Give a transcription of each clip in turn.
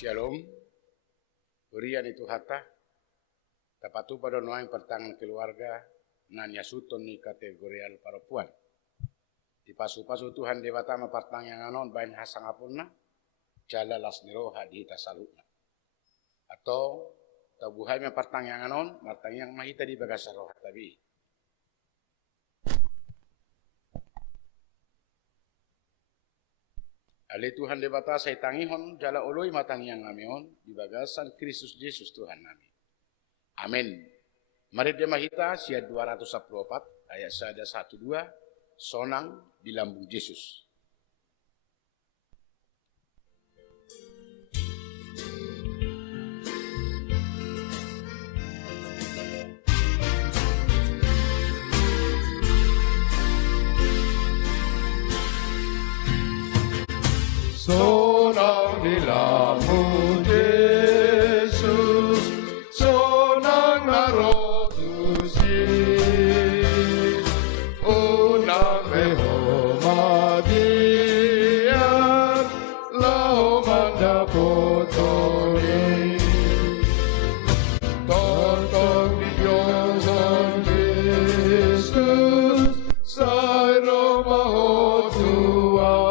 Shalom, berian itu hata, tapatu pada noang pertangan keluarga, nanya suton ni kategorial perempuan. Di pasu-pasu Tuhan dewata ma partang yang anon bain hasang apunna, jala las niro hadita salutna. Atau tabuhay ma partang yang anon, martang yang mahita di bagasa roh tabi. Ale Tuhan debata saya tangihon jala oloi matang yang ngamion di bagasan Kristus Yesus Tuhan nami. Amin. Mari dia mahita sia 214 ayat 1-2 sonang di lambung Yesus. Sonang di lambung Yesus, sonang narotusi, unang mehomadian, lahomanda potoli, tontong di Yosan Kristus, sairo mahotua.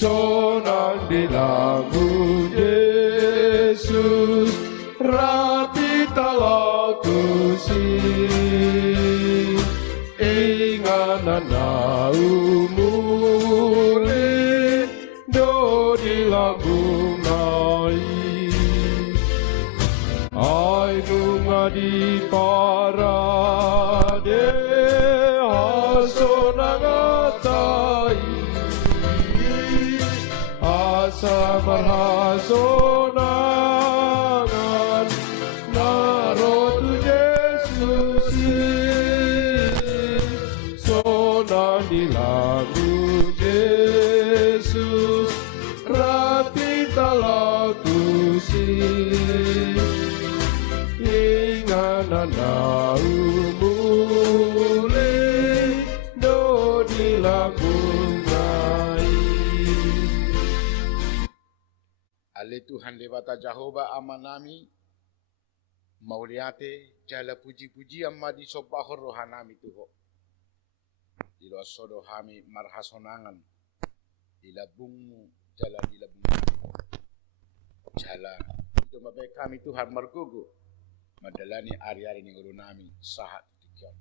Sonang di lambung Yesus, rapi talakusi, inganan naumuli, do di lambung nai, ai nunga di parade, sonang atai. Sabar hasonangan narotu Yesus, sonang di lambung Yesus, rapi talakusi, inganan naumuli, do di lambung. Ale Tuhan dewata Jehovah amanami, mauliate jala puji-puji amma di sobahor rohanami tuho. Ilo sodo hami marhasonangan, dilabungmu jala dilabungmu. Jala itu mabai kami Tuhan margugu, madalani ari-ari ni nami sahat tikyon.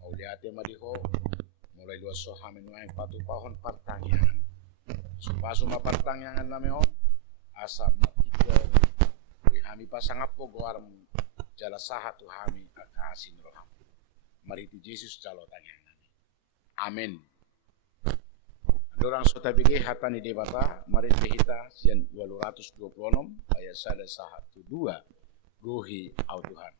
Mauliate madiho, mulai luas sohami nuai patu pahon partangyangan. Supasu ma partangyangan nami on. Asap makikyo hami pasangapo goarmu jala sahat tu hami akasin roham. Mari tu Yesus calo tanya nami. Amin. Dorang sota bige hatani debata mari tehita sian 226 ayat 1-2 gohi au Tuhan.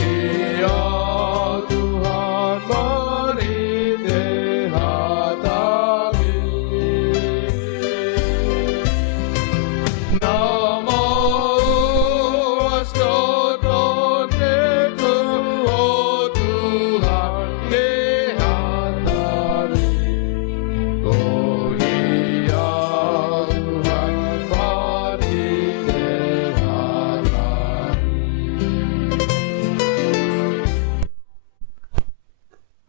Hiya Tuhan merintih hati. Nama Astotone-Ku, oh Tuhan di hati. Oh Hiya Tuhan merintih hati.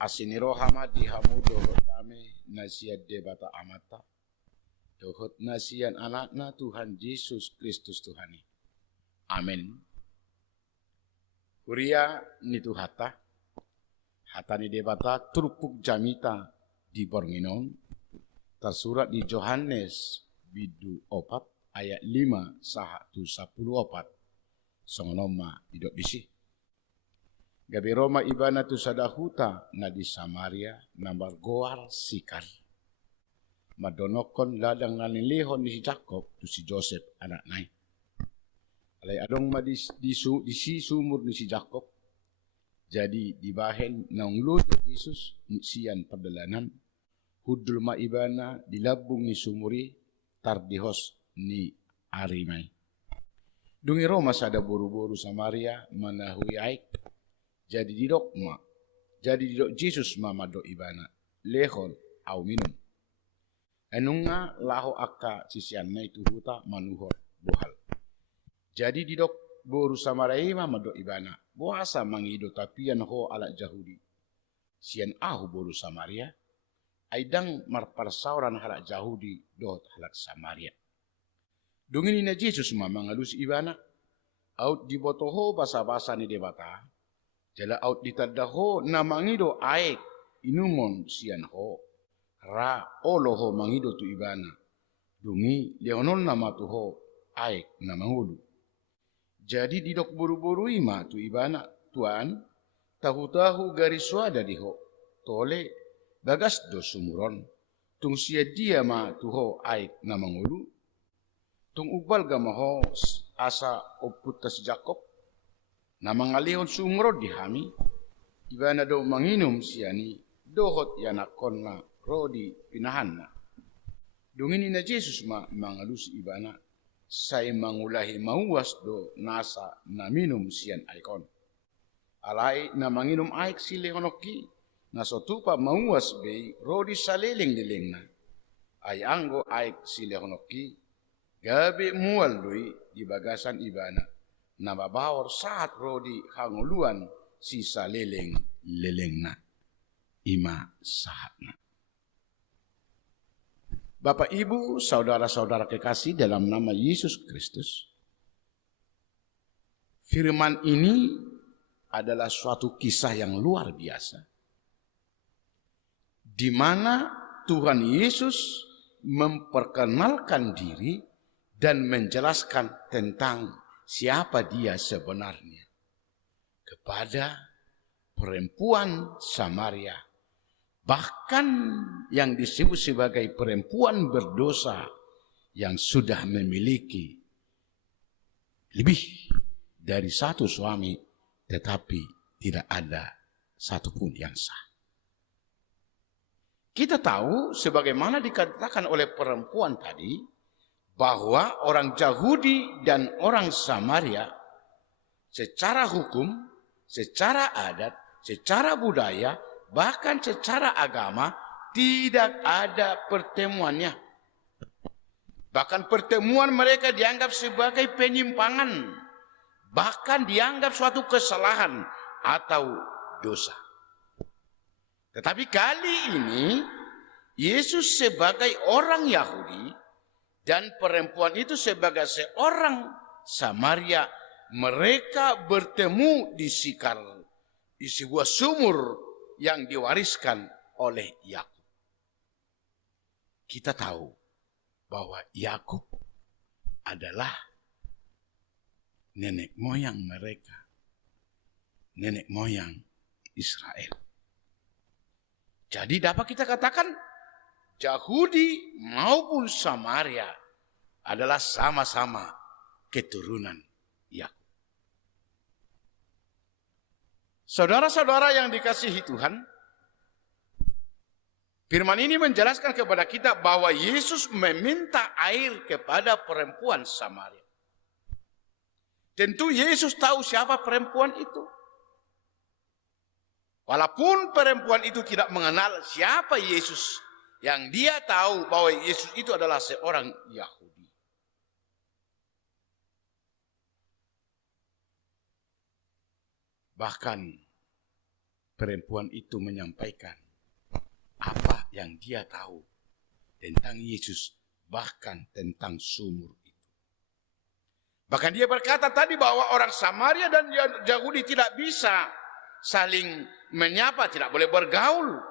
Asinirohama dihamu dohot kami nasihat debata amata. Dohot nasihat anakna Tuhan Yesus Kristus Tuhani. Amin. Kuria nitu hata. Hata ni debata turpuk jamita di Bornginon. Tersurat di Yohanes bidu 4 ayat 5 saha tu 10 opat. Songonoma didok bisi. Gabi Roma ibana tu sadahuta na di Samaria nambar goar sikar. Madonokon ladang nanilihon ni si Jacob tu si Joseph anak nai. Alay adong di si sumur ni si Jacob. Jadi dibahen naung luto Yesus sian perdalanan. Hudul maibana dilabung ni sumuri tardihos ni arimai. Dungi Roma sada buru-buru Samaria manahui aik. Jadi didok Yesus mama do ibana lehon au minum. Enunga laho akka sisian na itu huta manuhor bohal. Jadi didok boru Samaria mama do ibana boasa mangido tapian ho ala Yahudi. Sian ahu boru Samaria aidang marparsauran halak Yahudi dot halak Samaria. Dungin ina Yesus mama ngalus ibana out dibotoho basa-basa ni debata. Jala out ditadaho na mangido aek inumon sian ho. Ra oloho mangido tu ibana. Dungi leonon nama tu ho aek na mangulu. Jadi didok buru-buru ima tu ibana tuan tahu-tahu garis wada diho. Tole bagas do sumuron. Tung sia dia ma tu ho aek na mangulu. Tung ubal gamaho asa oputas Jacob. Na mangalihon sumurod di hami, ibana do manginum siani, dohot yanakon na rodi pinahan na. Dungini na Jesus mangalus ibana, say mangulahi mauwas do nasa na minum sian aikon. Alay na manginum aik sili honoki, na sotupa mauwas bay rodi saliling-liling na. Ay anggo aik sili honoki, gabi mual dui di bagasan ibana. Nababawar saat rodi hanguluan sisa leleng na ima saat na. Bapak Ibu, saudara-saudara kekasih dalam nama Yesus Kristus. Firman ini adalah suatu kisah yang luar biasa. Di mana Tuhan Yesus memperkenalkan diri dan menjelaskan tentang siapa dia sebenarnya kepada perempuan Samaria, bahkan yang disebut sebagai perempuan berdosa yang sudah memiliki lebih dari satu suami tetapi tidak ada satupun yang sah. Kita tahu sebagaimana dikatakan oleh perempuan tadi bahwa orang Yahudi dan orang Samaria secara hukum, secara adat, secara budaya, bahkan secara agama tidak ada pertemuannya. Bahkan pertemuan mereka dianggap sebagai penyimpangan, bahkan dianggap suatu kesalahan atau dosa. Tetapi kali ini Yesus sebagai orang Yahudi dan perempuan itu sebagai seorang Samaria, mereka bertemu di Sikar, di sebuah sumur yang diwariskan oleh Yakub. Kita tahu bahwa Yakub adalah nenek moyang mereka, nenek moyang Israel. Jadi dapat kita katakan Yahudi maupun Samaria adalah sama-sama keturunan Yakub. Saudara-saudara yang dikasihi Tuhan, firman ini menjelaskan kepada kita bahwa Yesus meminta air kepada perempuan Samaria. Tentu Yesus tahu siapa perempuan itu. Walaupun perempuan itu tidak mengenal siapa Yesus, yang dia tahu bahwa Yesus itu adalah seorang Yahudi. Bahkan perempuan itu menyampaikan apa yang dia tahu tentang Yesus, bahkan tentang sumur itu. Bahkan dia berkata tadi bahwa orang Samaria dan Yahudi tidak bisa saling menyapa, tidak boleh bergaul.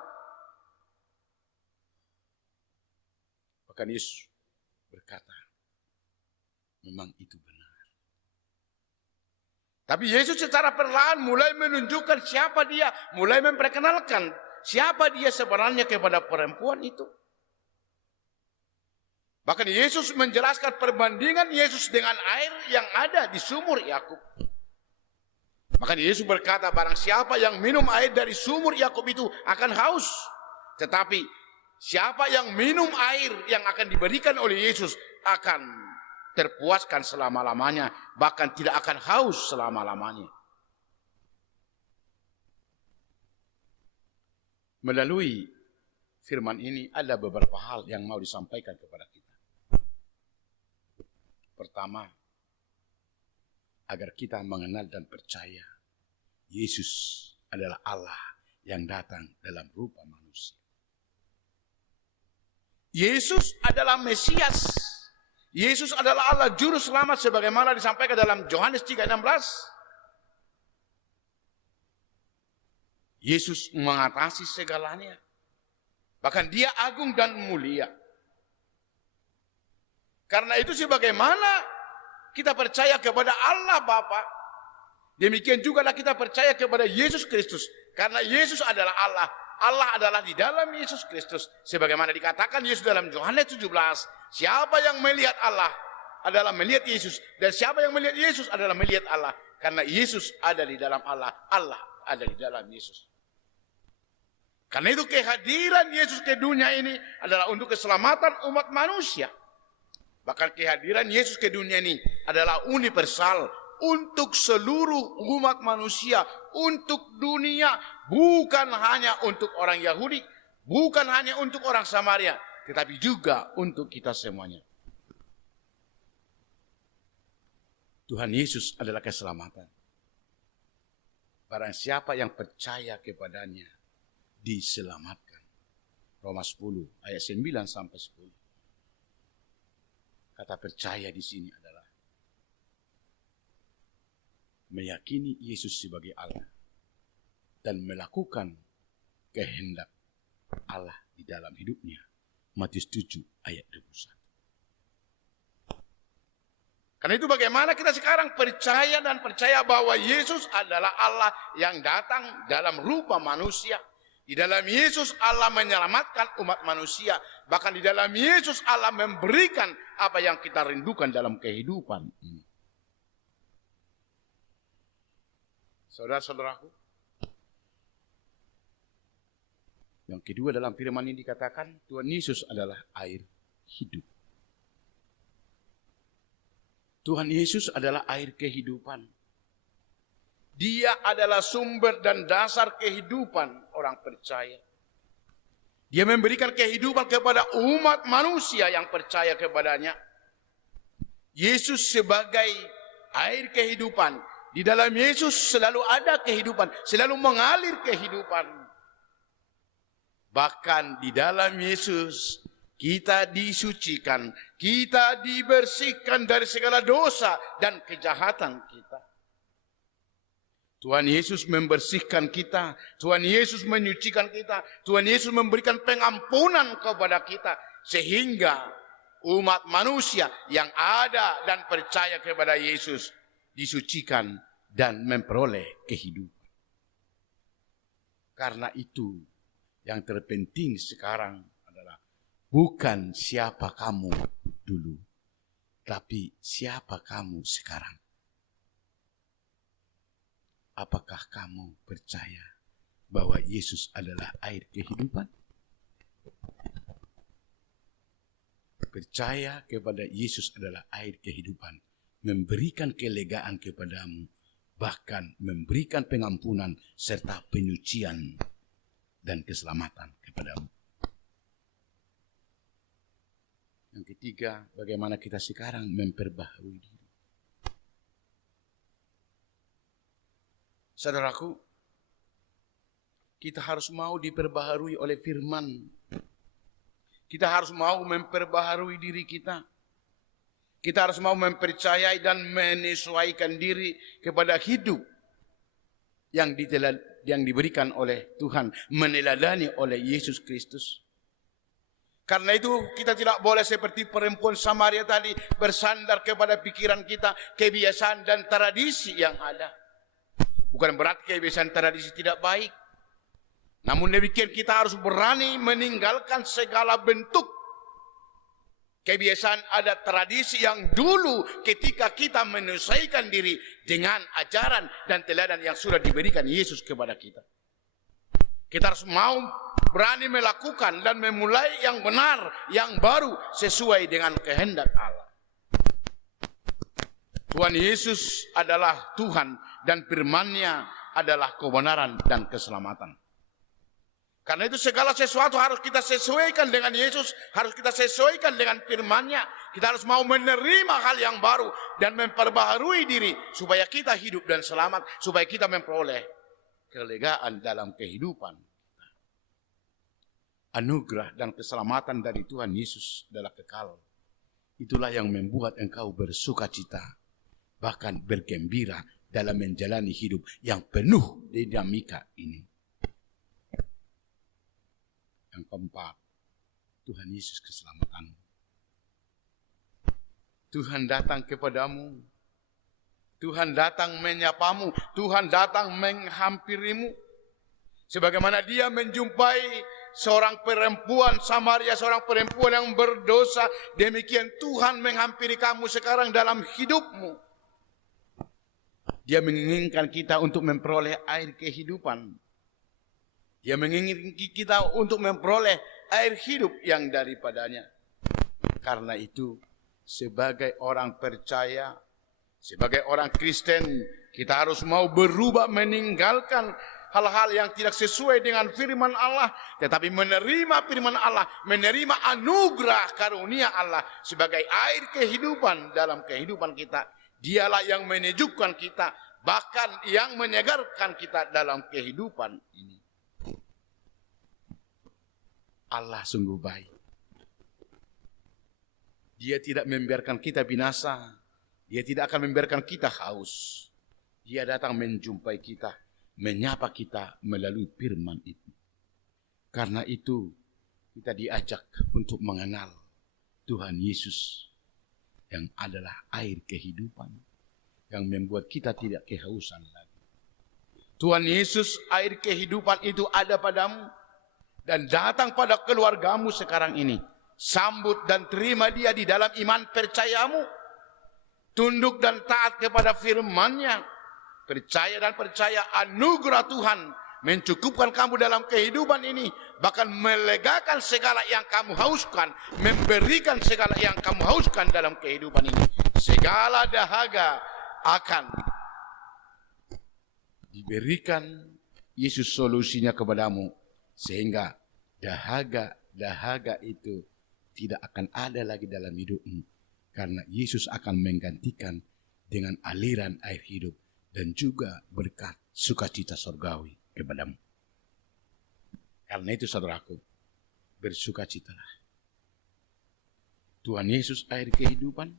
Bahkan Yesus berkata, memang itu benar. Tapi Yesus secara perlahan mulai menunjukkan siapa dia, mulai memperkenalkan siapa dia sebenarnya kepada perempuan itu. Bahkan Yesus menjelaskan perbandingan Yesus dengan air yang ada di sumur Yakub. Maka Yesus berkata, barang siapa yang minum air dari sumur Yakub itu akan haus. Tetapi siapa yang minum air yang akan diberikan oleh Yesus akan terpuaskan selama-lamanya, bahkan tidak akan haus selama-lamanya. Melalui firman ini ada beberapa hal yang mau disampaikan kepada kita. Pertama, agar kita mengenal dan percaya Yesus adalah Allah yang datang dalam rupa manusia. Yesus adalah Mesias. Yesus adalah Allah juru selamat sebagaimana disampaikan dalam Yohanes 3:16. Yesus mengatasi segalanya. Bahkan dia agung dan mulia. Karena itu sebagaimana kita percaya kepada Allah Bapa, demikian juga kita percaya kepada Yesus Kristus. Karena Yesus adalah Allah. Allah adalah di dalam Yesus Kristus. Sebagaimana dikatakan Yesus dalam Yohanes 17. Siapa yang melihat Allah adalah melihat Yesus. Dan siapa yang melihat Yesus adalah melihat Allah. Karena Yesus ada di dalam Allah. Allah ada di dalam Yesus. Karena itu kehadiran Yesus ke dunia ini adalah untuk keselamatan umat manusia. Bahkan kehadiran Yesus ke dunia ini adalah universal. Untuk seluruh umat manusia, untuk dunia, bukan hanya untuk orang Yahudi, bukan hanya untuk orang Samaria, tetapi juga untuk kita semuanya. Tuhan Yesus adalah keselamatan. Barang siapa yang percaya kepadanya, diselamatkan. Roma 10 ayat 9 sampai 10. Kata percaya di sini adalah meyakini Yesus sebagai Allah dan melakukan kehendak Allah di dalam hidupnya. Matius 7 ayat 21. Karena itu bagaimana kita sekarang percaya bahwa Yesus adalah Allah yang datang dalam rupa manusia. Di dalam Yesus Allah menyelamatkan umat manusia. Bahkan di dalam Yesus Allah memberikan apa yang kita rindukan dalam kehidupan ini. Saudara-saudaraku, yang kedua dalam firman ini dikatakan Tuhan Yesus adalah air hidup. Tuhan Yesus adalah air kehidupan. Dia adalah sumber dan dasar kehidupan orang percaya. Dia memberikan kehidupan kepada umat manusia yang percaya kepadanya. Yesus sebagai air kehidupan. Di dalam Yesus selalu ada kehidupan, selalu mengalir kehidupan. Bahkan di dalam Yesus kita disucikan, kita dibersihkan dari segala dosa dan kejahatan kita. Tuhan Yesus membersihkan kita, Tuhan Yesus menyucikan kita, Tuhan Yesus memberikan pengampunan kepada kita. Sehingga umat manusia yang ada dan percaya kepada Yesus disucikan dan memperoleh kehidupan. Karena itu yang terpenting sekarang adalah bukan siapa kamu dulu, tapi siapa kamu sekarang. apakah kamu percaya bahwa Yesus adalah air kehidupan? Percaya kepada Yesus adalah air kehidupan, memberikan kelegaan kepadamu, bahkan memberikan pengampunan serta penyucian dan keselamatan kepadamu. Yang ketiga, bagaimana kita sekarang memperbaharui diri. Saudaraku, kita harus mau diperbaharui oleh firman. Kita harus mau memperbaharui diri kita. Kita harus mau mempercayai dan menyesuaikan diri kepada hidup yang diberikan oleh Tuhan, meneladani oleh Yesus Kristus. Karena itu kita tidak boleh seperti perempuan Samaria tadi bersandar kepada pikiran kita, kebiasaan dan tradisi yang ada. Bukan berarti kebiasaan tradisi tidak baik. Namun demikian kita harus berani meninggalkan segala bentuk kebiasaan adat tradisi yang dulu ketika kita menyesuaikan diri dengan ajaran dan teladan yang sudah diberikan Yesus kepada kita. Kita harus mau berani melakukan dan memulai yang benar, yang baru sesuai dengan kehendak Allah. Tuhan Yesus adalah Tuhan dan firman-Nya adalah kebenaran dan keselamatan. Karena itu segala sesuatu harus kita sesuaikan dengan Yesus, harus kita sesuaikan dengan firman-Nya. Kita harus mau menerima hal yang baru dan memperbaharui diri supaya kita hidup dan selamat, supaya kita memperoleh kelegaan dalam kehidupan. Anugerah dan keselamatan dari Tuhan Yesus adalah kekal. Itulah yang membuat engkau bersukacita, bahkan bergembira dalam menjalani hidup yang penuh dinamika ini. Yang keempat, Tuhan Yesus keselamatanmu. Tuhan datang kepadamu. Tuhan datang menyapamu. Tuhan datang menghampirimu. Sebagaimana dia menjumpai seorang perempuan Samaria, seorang perempuan yang berdosa, demikian Tuhan menghampiri kamu sekarang dalam hidupmu. Dia menginginkan kita untuk memperoleh air kehidupan. Dia menginginkan kita untuk memperoleh air hidup yang daripadanya. Karena itu, sebagai orang percaya, sebagai orang Kristen, kita harus mau berubah, meninggalkan hal-hal yang tidak sesuai dengan firman Allah, tetapi menerima firman Allah, menerima anugerah karunia Allah sebagai air kehidupan dalam kehidupan kita. Dialah yang menyejukkan kita, bahkan yang menyegarkan kita dalam kehidupan ini. Allah sungguh baik. Dia tidak membiarkan kita binasa. Dia tidak akan membiarkan kita haus. Dia datang menjumpai kita, menyapa kita melalui firman itu. Karena itu, kita diajak untuk mengenal Tuhan Yesus yang adalah air kehidupan, yang membuat kita tidak kehausan lagi. Tuhan Yesus, air kehidupan itu ada padamu, dan datang pada keluargamu sekarang ini. Sambut dan terima dia di dalam iman percayamu. Tunduk dan taat kepada firman-Nya. Percaya dan percaya anugerah Tuhan mencukupkan kamu dalam kehidupan ini. Bahkan melegakan segala yang kamu hauskan. Memberikan segala yang kamu hauskan dalam kehidupan ini. Segala dahaga akan diberikan Yesus solusinya kepadamu. Sehingga dahaga itu tidak akan ada lagi dalam hidupmu. Karena Yesus akan menggantikan dengan aliran air hidup dan juga berkat sukacita surgawi kepadamu. Karena itu saudaraku, bersukacitalah. Tuhan Yesus air kehidupan,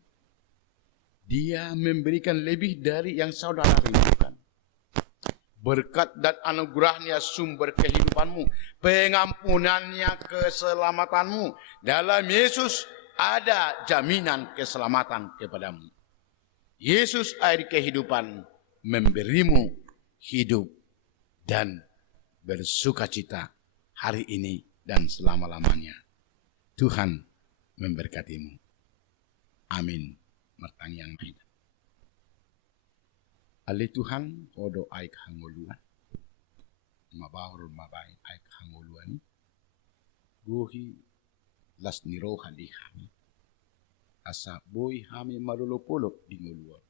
Dia memberikan lebih dari yang saudara rindukan. Berkat dan anugerahnya sumber kehidupanmu, pengampunannya keselamatanmu. Dalam Yesus ada jaminan keselamatan kepadamu. Yesus air kehidupan memberimu hidup dan bersukacita hari ini dan selama-lamanya. Tuhan memberkatimu. Amin. Martang yang baik. Ali Tuhan kodo aik hangoluan. Mabawar mabain aik hangoluan. Guhi las niro hali hami. Asa boy hami malulupulok di nguluan.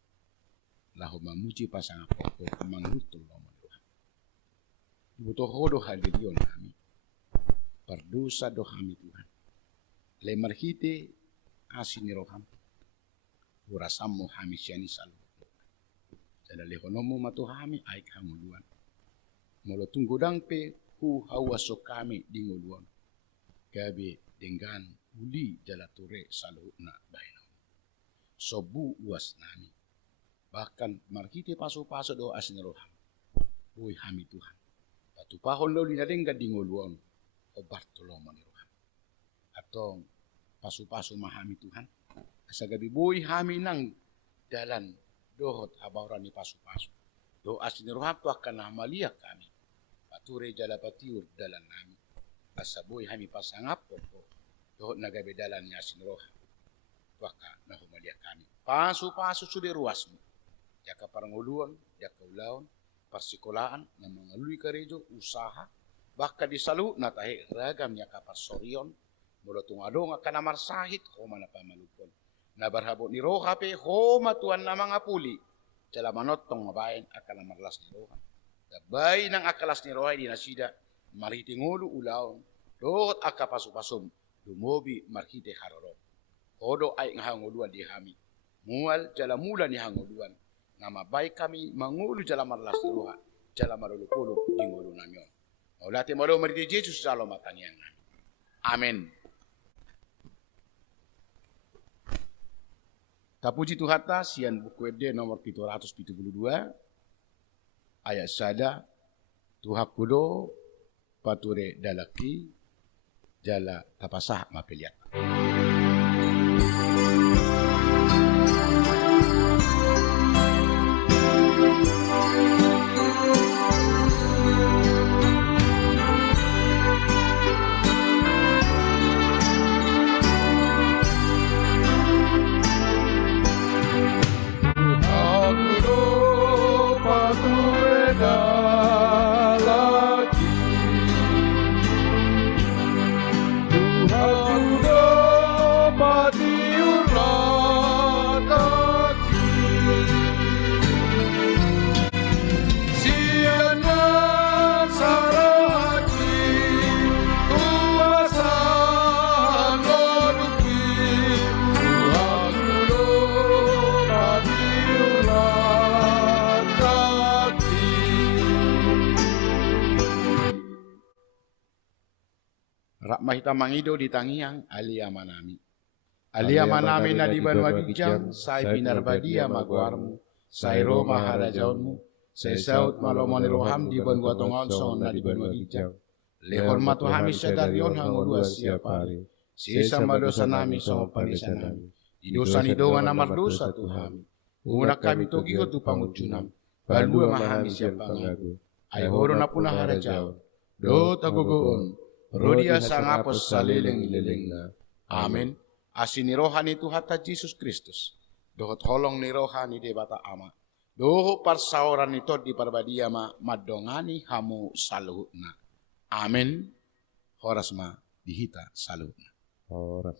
Laho mamuji pasang poko mangluto lomoluan. Buto hodo halirion hami. Perdosa do hami Tuhan. Lemar hite asiniro hami. Urasammo hami siani salu. Jada lehonomo matu hami aik hanguluan. Molo tunggudang pe hu hawaso kami di nguluan. Gabe dengan uli jala ture salu na baino. Sobu uas nami. Bahkan markite paso-paso do asiniro hami. Boy hami Tuhan. Patu pahon lo linadengga di nguluan. O Bartolomeo ni Rohan. Atong paso-paso mahami Tuhan. Asa gabi boy hami nang dalan dohot habauran ni paso-paso. Do asiniroham tu akan namaliak kami. Pature jala patiur dalan nami. Asa boy hami pasangap po. Dohot nagabe dalan ni asiniroham. Tu akan namaliak kami. Paso-paso sudah ruasmu. Jaka paranguluan, jaka ulaon, persikolaan, na mangalui karejo, usaha, baka di salu na tahi ragam niya kaparsorion, mula tungado nga kanamarsahit, homa na pamalupon. Nabarhabo ni Roha pe, homa tuan na mga puli, jala manot tong mabayan akan namarlas ni Roha. Gabay ng akalas ni Roha di nasida, maritingulu ulaon, doot akapasupasum, dumobi marhite harorong. Hodo ay nga hanguluan di hami, mual jala mula ni hanguluan, nga mabay kami mangulu jala marlas ni Roha, jala marulupuluk di ngulu namyon. Maulati malo mariti Jesus jalo matanyang. Amen. Kapuji Tuhata sian buku ede nomor 772 ayat sada Tuhan kudo pature dalaki jala tapasah mapeliat. Mahita mangido di tangiang alia manami. Alia manami na di banwa gijang, say pinarbadia magwarmu, say Roma harajaunmu, say saut malomoni roham di banwa tongonson na di banwa gijang. Lehon matuhami sadarion hangulua siapari, sisa madosa nami sama panisa nami. Di dosa ni doa namar dosa Tuhami, una kami togiyo tu pangucunam, balua mahami siapangagu, ay horo na punah harajaun, do tagugoon, Rodia sangapos sa lileng-lileng na. Amen. Asin ni Roha ni Tuhata Jesus Kristus. Dohot holong ni Roha ni Debata Ama. Doho parsauran nito di parbadia ma madongani hamu saluhut na. Amen. Horas ma dihita saluhut na. Horas.